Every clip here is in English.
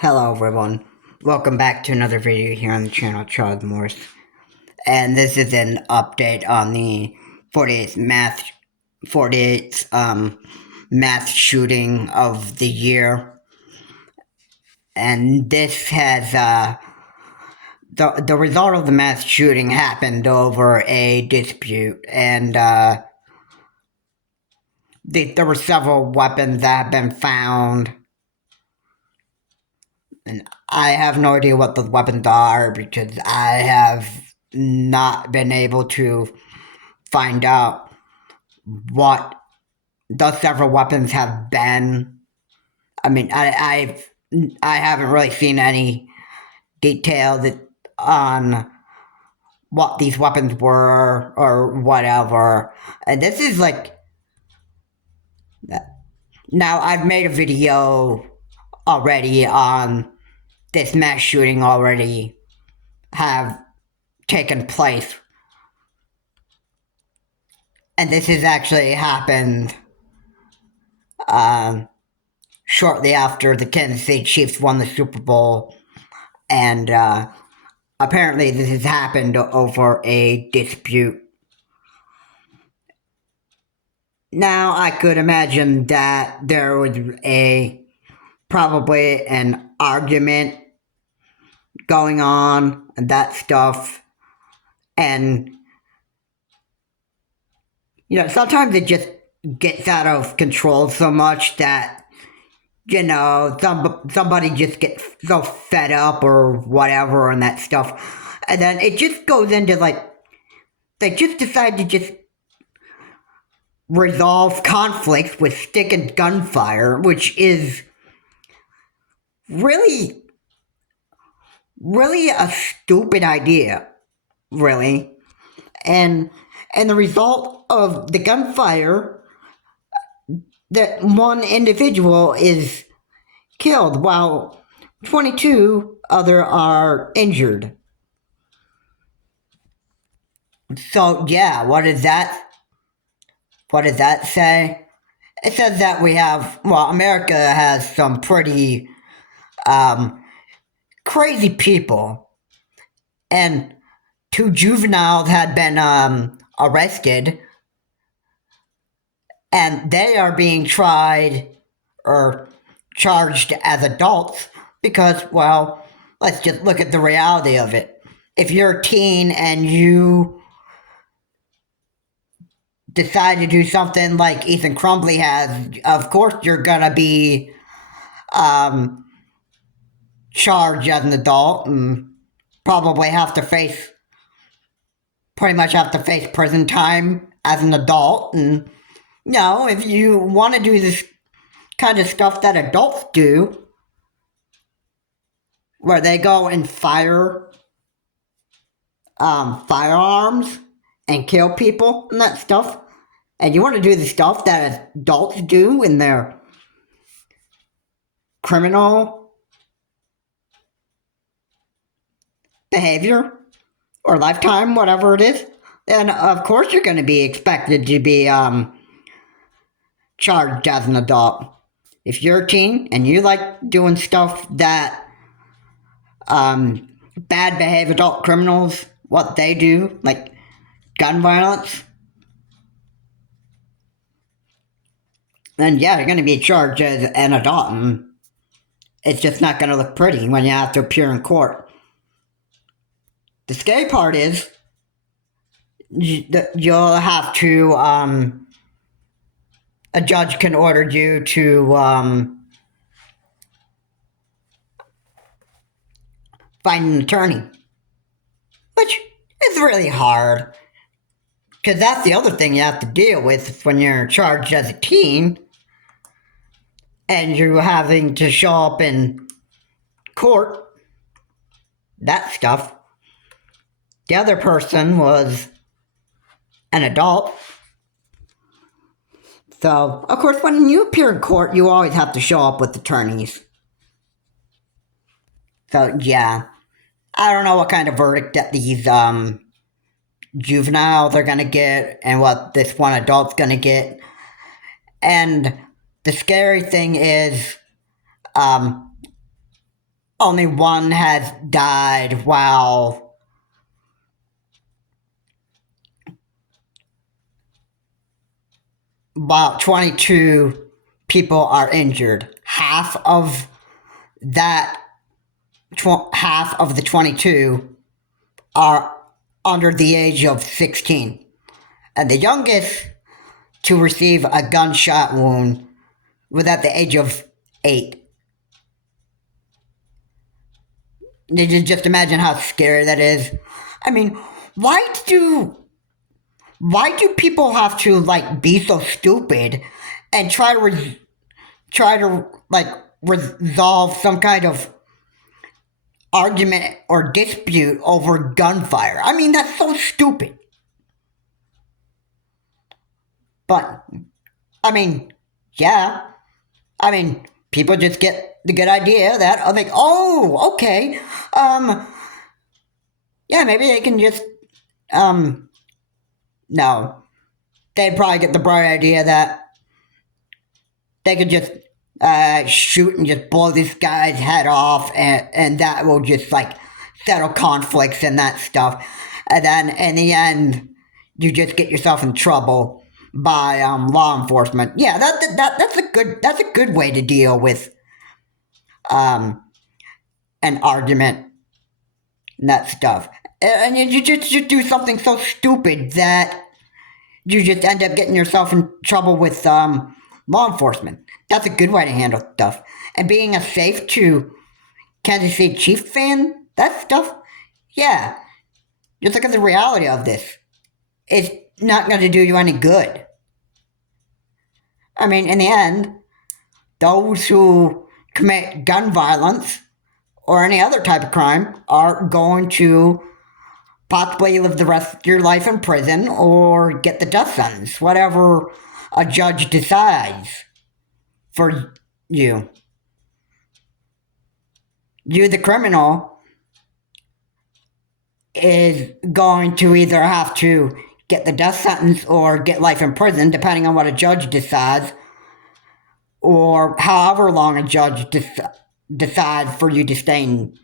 Hello everyone, welcome back to another video here on the channel, Charles Morse. And this is an update on the 48th mass shooting of the year. And this has, the result of the mass shooting happened over a dispute, and there were several weapons that have been found. And I have no idea what the weapons are because I have not been able to find out what those several weapons have been. I mean, I haven't really seen any detail on what these weapons were or whatever. And this is like, now I've made a video already on this mass shooting already have taken place. And this has actually happened shortly after the Kansas City Chiefs won the Super Bowl. And apparently this has happened over a dispute. Now, I could imagine that there was probably an argument going on and that stuff. And, sometimes it just gets out of control so much that, somebody just gets so fed up or whatever and that stuff. And then it just goes into they just decide to just resolve conflicts with stick and gunfire, which is really, really a stupid idea, really. And the result of the gunfire, that one individual is killed while 22 other are injured. So yeah, what does that say? It says that America has some pretty crazy people, and 2 juveniles had been arrested, and they are being tried or charged as adults because, well, let's just look at the reality of it. If you're a teen and you decide to do something like Ethan Crumbley has, of course you're gonna be charged as an adult and probably pretty much have to face prison time as an adult. And if you want to do this kind of stuff that adults do, where they go and fire firearms and kill people and that stuff, and you want to do the stuff that adults do in their criminal behavior or lifetime, whatever it is, then of course you're going to be expected to be charged as an adult. If you're a teen and you like doing stuff that bad behaved adult criminals, what they do, like gun violence, then yeah, you're going to be charged as an adult, and it's just not going to look pretty when you have to appear in court. The scary part is you'll have to, a judge can order you to find an attorney, which is really hard, because that's the other thing you have to deal with when you're charged as a teen and you're having to show up in court, that stuff. The other person was an adult. So, of course, when you appear in court, you always have to show up with attorneys. So, yeah. I don't know what kind of verdict that these juveniles are going to get and what this one adult's going to get. And the scary thing is, only one has died, while about 22 people are injured. That half of the 22 are under the age of 16, and the youngest to receive a gunshot wound was at the age of 8. Did you just imagine how scary that is? I mean, why do why do people have to like be so stupid and try to like resolve some kind of argument or dispute over gunfire? I mean, that's so stupid. But I mean, yeah. I mean, people just get the good idea that I think, oh, okay, yeah, maybe they can just no, they'd probably get the bright idea that they could just shoot and just blow this guy's head off, and that will just like settle conflicts and that stuff. And then in the end, you just get yourself in trouble by law enforcement. Yeah, that's a good way to deal with um, an argument and that stuff. And you just do something so stupid that you just end up getting yourself in trouble with law enforcement. That's a good way to handle stuff. And being a safe to Kansas City Chiefs fan, that stuff, yeah. Just look at the reality of this. It's not going to do you any good. I mean, in the end, those who commit gun violence or any other type of crime are going to possibly live the rest of your life in prison or get the death sentence, whatever a judge decides for you. You, the criminal, is going to either have to get the death sentence or get life in prison, depending on what a judge decides, or however long a judge decides for you to stay in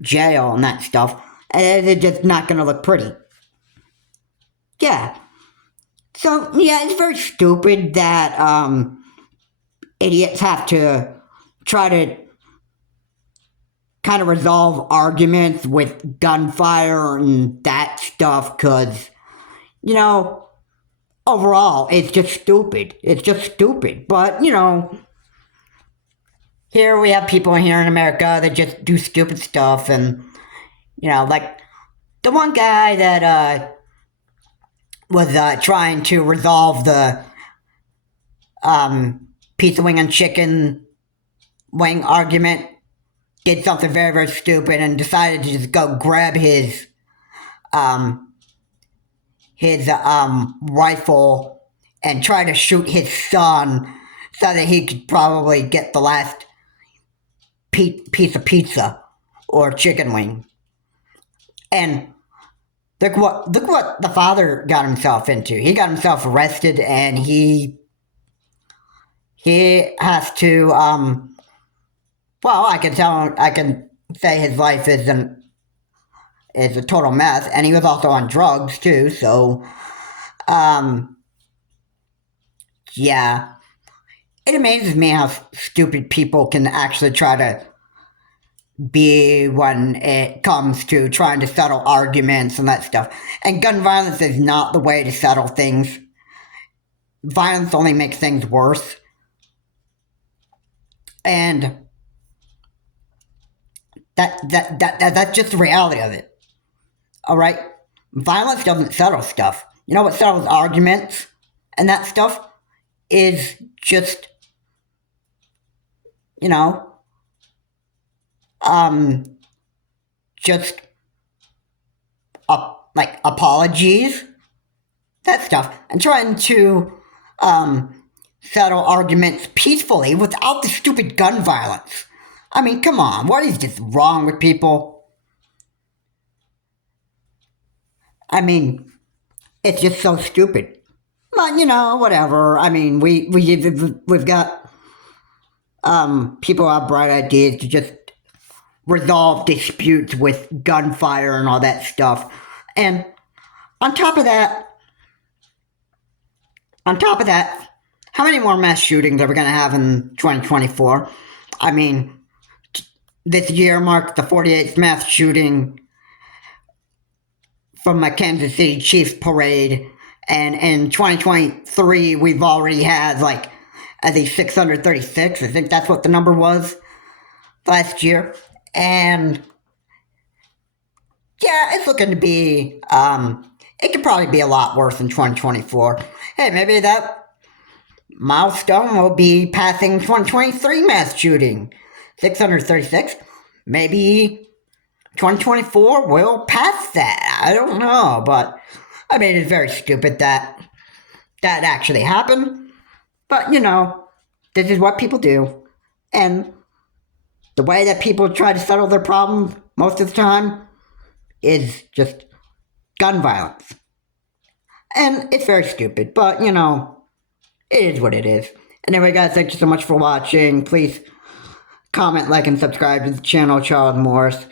jail and that stuff. And it's just not going to look pretty. Yeah. So, yeah, it's very stupid that idiots have to try to kind of resolve arguments with gunfire and that stuff because, you know, overall, it's just stupid. It's just stupid. But, you know, here we have people here in America that just do stupid stuff. And, you know, like the one guy that was trying to resolve the pizza wing and chicken wing argument did something very, very stupid and decided to just go grab his rifle and try to shoot his son so that he could probably get the last piece of pizza or chicken wing. And look what the father got himself into. He got himself arrested, and he has to well, I can say his life is a total mess, and he was also on drugs too. So, yeah, it amazes me how stupid people can actually try to be when it comes to trying to settle arguments and that stuff. And gun violence is not the way to settle things. Violence only makes things worse. And that's just the reality of it. All right? Violence doesn't settle stuff. You know what settles arguments and that stuff is just, you know, just like apologies, that stuff, and trying to settle arguments peacefully without the stupid gun violence. I mean, come on, what is just wrong with people? I mean, it's just so stupid. But you know, whatever. I mean, we've got people have bright ideas to just resolve disputes with gunfire and all that stuff. And on top of that, how many more mass shootings are we going to have in 2024? I mean, this year marked the 48th mass shooting from the Kansas City Cheifs parade. And in 2023, we've already had like, I think 636. I think that's what the number was last year. And yeah, it's looking to be, it could probably be a lot worse in 2024. Hey, maybe that milestone will be passing 2023 mass shooting. 636. Maybe 2024 will pass that. I don't know, but I mean, it's very stupid that that actually happened. But, you know, this is what people do. And the way that people try to settle their problems most of the time is just gun violence. And it's very stupid, but, you know, it is what it is. Anyway, guys, thank you so much for watching. Please comment, like, and subscribe to the channel, Charles Morris.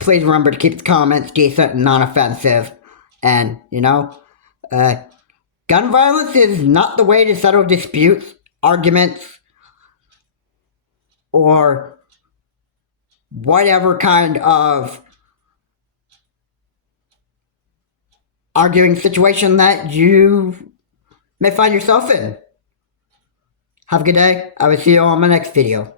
Please remember to keep the comments decent and non-offensive. And, you know, gun violence is not the way to settle disputes, arguments, or whatever kind of arguing situation that you may find yourself in. Have a good day. I will see you on my next video.